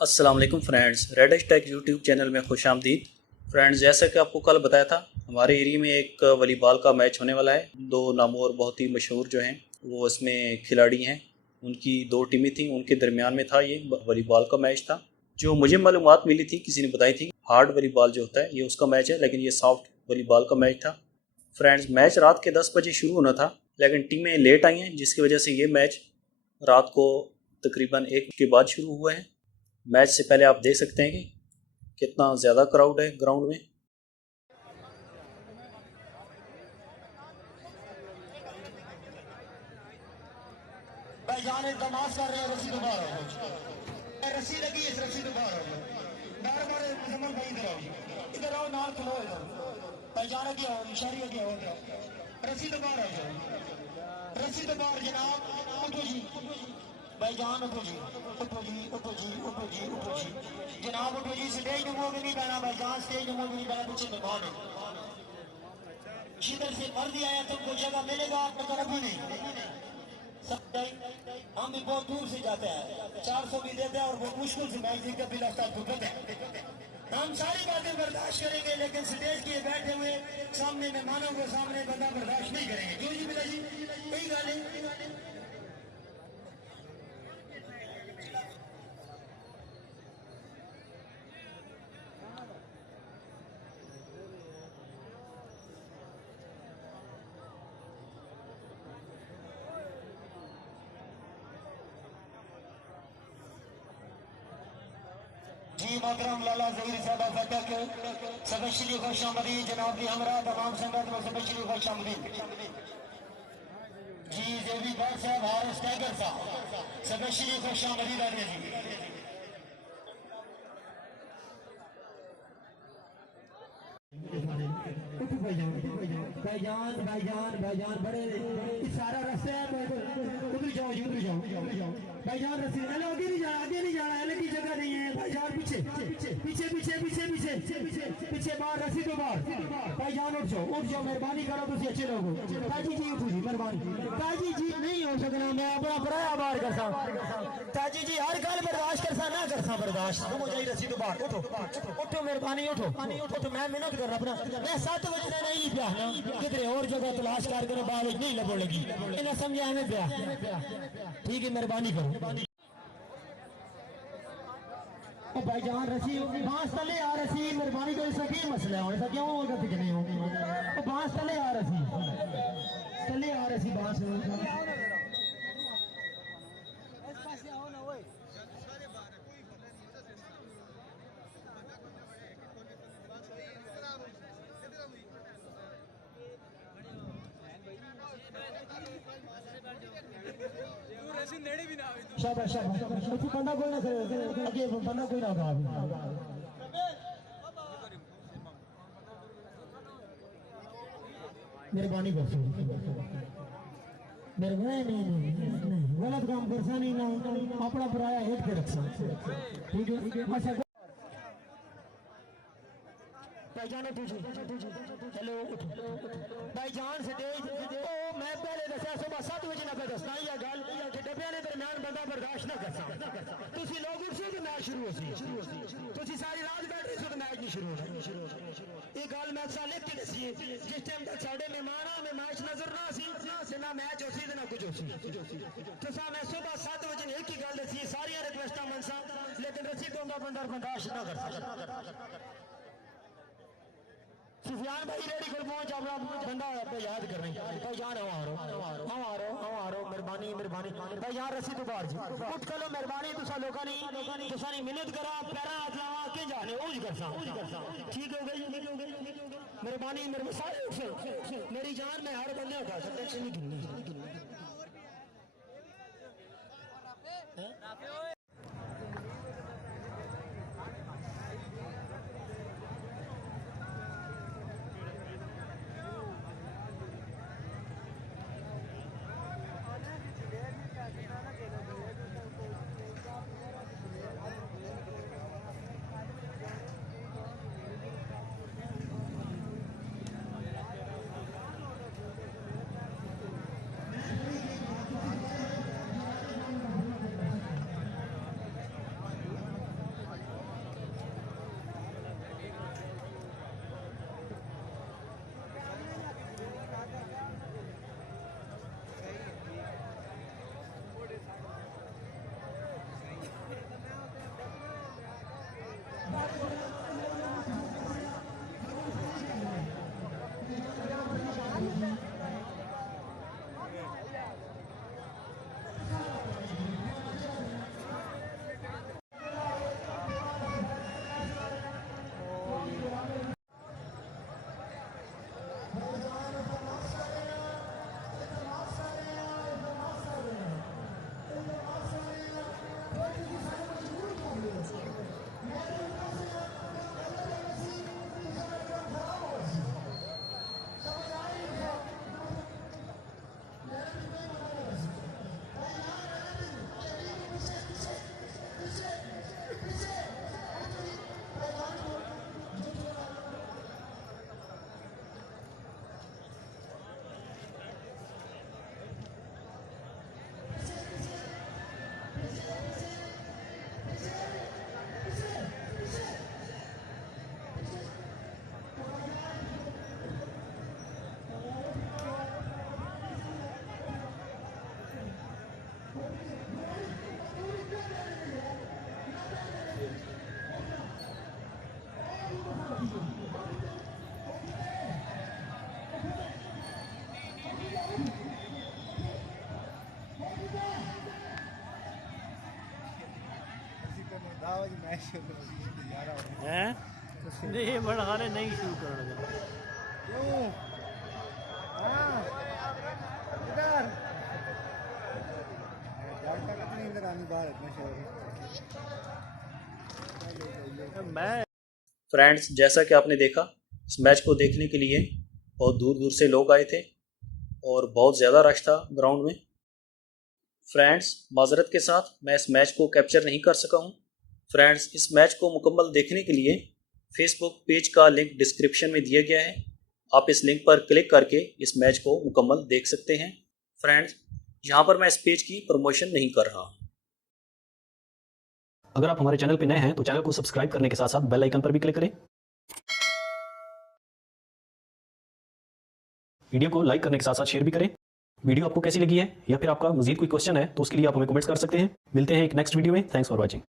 अस्सलाम वालेकुम friends, red take YouTube channel में खुश आमदीद। फ्रेंड्स, जैसा कि आपको कल बताया था, हमारे एरिया में एक वॉलीबॉल का मैच होने वाला है। दो नामवर बहुत ही मशहूर जो हैं वो इसमें खिलाड़ी हैं। उनकी दो टीमें थी, उनके दरमियान में था ये वॉलीबॉल का मैच था। जो मुझे मालूमात मिली थी, किसी ने बताई थी, हार्ड वॉलीबॉल जो होता है ये उसका मैच है, लेकिन ये सॉफ्ट वॉलीबॉल का मैच था। फ्रेंड्स, मैच रात के 10 बजे शुरू होना था, लेकिन टीमें लेट आई हैं, जिसकी वजह से ये मैच रात को तकरीबन 1 के बाद शुरू हुआ है। मैच से पहले आप देख सकते हैं कि कितना ज़्यादा क्राउड है ग्राउंड में। भाईजान तमाश कर रहे हैं। रस्सी तो बाहर हो, रस्सी लगी इस रस्सी तो बाहर हो। बार बार मुसलमान भाई इधर आओ नाल खलो इधर। भाईजान अगे आओ, शहरी अगे आओ, रस्सी तो बाहर आ जाओ। रस्सी तो बाहर जनाब, उठो जी भाईजान, उठो जी, उठो जी, उठो जी, उठो जी, उठो जी जनाब, उठो जी। स्टेज नमो भी नहीं पैना भाईजान, स्टेज नमो भी नहीं पैना, पीछे मेहमान है। जिधर से मर्जी आया तुमको जगह मिलेगा, आपको तरफ ही नहीं। हम भी बहुत दूर से जाते हैं, 400 भी देते हैं और वो मुश्किल से मैच जीत भी लगता है। हम सारी बातें बर्दाश्त करेंगे, लेकिन स्टेज के बैठे हुए सामने मेहमानों को सामने बंदा बर्दाश्त नहीं करेंगे। क्यों जी बिला जी, यही गल है। जी मोहतरम लाला जहीर साहब फतक स्पेशली खुश आमदीद जनाब जी, हमरा तमाम संगत में स्पेशली खुश आमदीद। जी जेबी बार साहब, हारिस टाइगर साहब स्पेशली खुश आमदीद आदि जी। भाईजान भाईजान भाईजान बड़े सारा रास्ता है, उधर जाओ जी, उधर जाओ भाईजान। रस्सी आगे नहीं जाना, आगे नहीं जाना, एल की जगह नहीं है भाईजान। पीछे पीछे पीछे पीछे पीछे पीछे बाहर, रस्सी तो बाहर। भाईजान उठ जाओ, मेहरबानी करो, तुम अच्छे लोग हो। ताजी जी उठो जी, मेहरबानी। ताजी जी नहीं हो सकना, मैं अपना बड़ा बार करता हूँ। ताजी जी हर गल बर्दाश्त करता ना करता, बर्दाश्त तुम हो जाए। रस्सी तो बाहर उठो, उठो मेहरबानी, उठो उठो। मैं मेहनत कर रहा अपना, मैं 7 बजे से नहीं पिया ना, किधरे और जगह तलाश कर बाद नहीं लगो लगी, इन्हें समझा हमें पिया। ठीक है, मेहरबानी करो भाईजान। रसी बांस तले आ रसी, मेहरबानी करो। इसका क्या मसला है, ऐसा क्यों होगा कि नहीं होगा? बांस तले आ रसी, तले आ रसी बांस। शाबाश शाबाश, बंदा कोई ना अगे, बंदा कोई ना था। मेहरबानी कर, मेहरबानी नहीं, गलत काम करसा नहीं ना, अपना पराया हेट के रखसा। ठीक है, अच्छा भाईजान हेलो भाईजान स्टेज ओ मैं पहले दसा सुबह 7 बजे ना दसना ही गल कि डब्बिया ने दरम्यान बंदा बर्दाश्त ना करता। तुसी लोग उठसे तो मैच शुरू हो, तुसी सारी रात बैठे सो तो मैच नहीं शुरू हो। ये गल मैं अक्सर लिख के दसी है, जिस टाइम तक साढ़े मेहमान में मैच नजर ना सी ना मैच हो सी ना कुछ हो सी। तुसा मैं सुबह 7 बजे एक ही गल दसी, सारिया रिक्वेस्टा मनसा, लेकिन रसी तो बंदा बर्दाश्त ना कर सकता। सुफियान भाई रेडी कर पहुंच, अपना बंदा पे याद कर रहे हैं। भाई जान मेहरबानी मेहरबानी भाई यार, रस्सी तो बाहर जी उठ करो, मेहरबानी तुसा लोगों ने तुसा ने मिन्नत करा, पैरा हाथ लावा के जाने ओज करसा। ठीक हो गई, मेहरबानी मेरे सारे उठ, मेरी जान में हर बंदे उठा सकते, टेंशन नहीं गिननी। हैं नहीं बढ़ाने नहीं शुरू करना मैं फ्रेंड्स, जैसा कि आपने देखा, इस मैच को देखने के लिए बहुत दूर दूर से लोग आए थे और बहुत ज़्यादा रश था ग्राउंड में। फ्रेंड्स, माजरत के साथ मैं इस मैच को कैप्चर नहीं कर सका हूँ। फ्रेंड्स, इस मैच को मुकम्मल देखने के लिए फेसबुक पेज का लिंक डिस्क्रिप्शन में दिया गया है। आप इस लिंक पर क्लिक करके इस मैच को मुकम्मल देख सकते हैं। फ्रेंड्स, यहाँ पर मैं इस पेज की प्रमोशन नहीं कर रहा। अगर आप हमारे चैनल पर नए हैं तो चैनल को सब्सक्राइब करने के साथ साथ बेल आइकन पर भी क्लिक करें। वीडियो को लाइक करने के साथ साथ शेयर भी करें। वीडियो आपको कैसी लगी है या फिर आपका मजीद कोई क्वेश्चन है तो उसके लिए आप हमें कमेंट्स कर सकते हैं। मिलते हैं एक नेक्स्ट वीडियो में। Thanks for watching.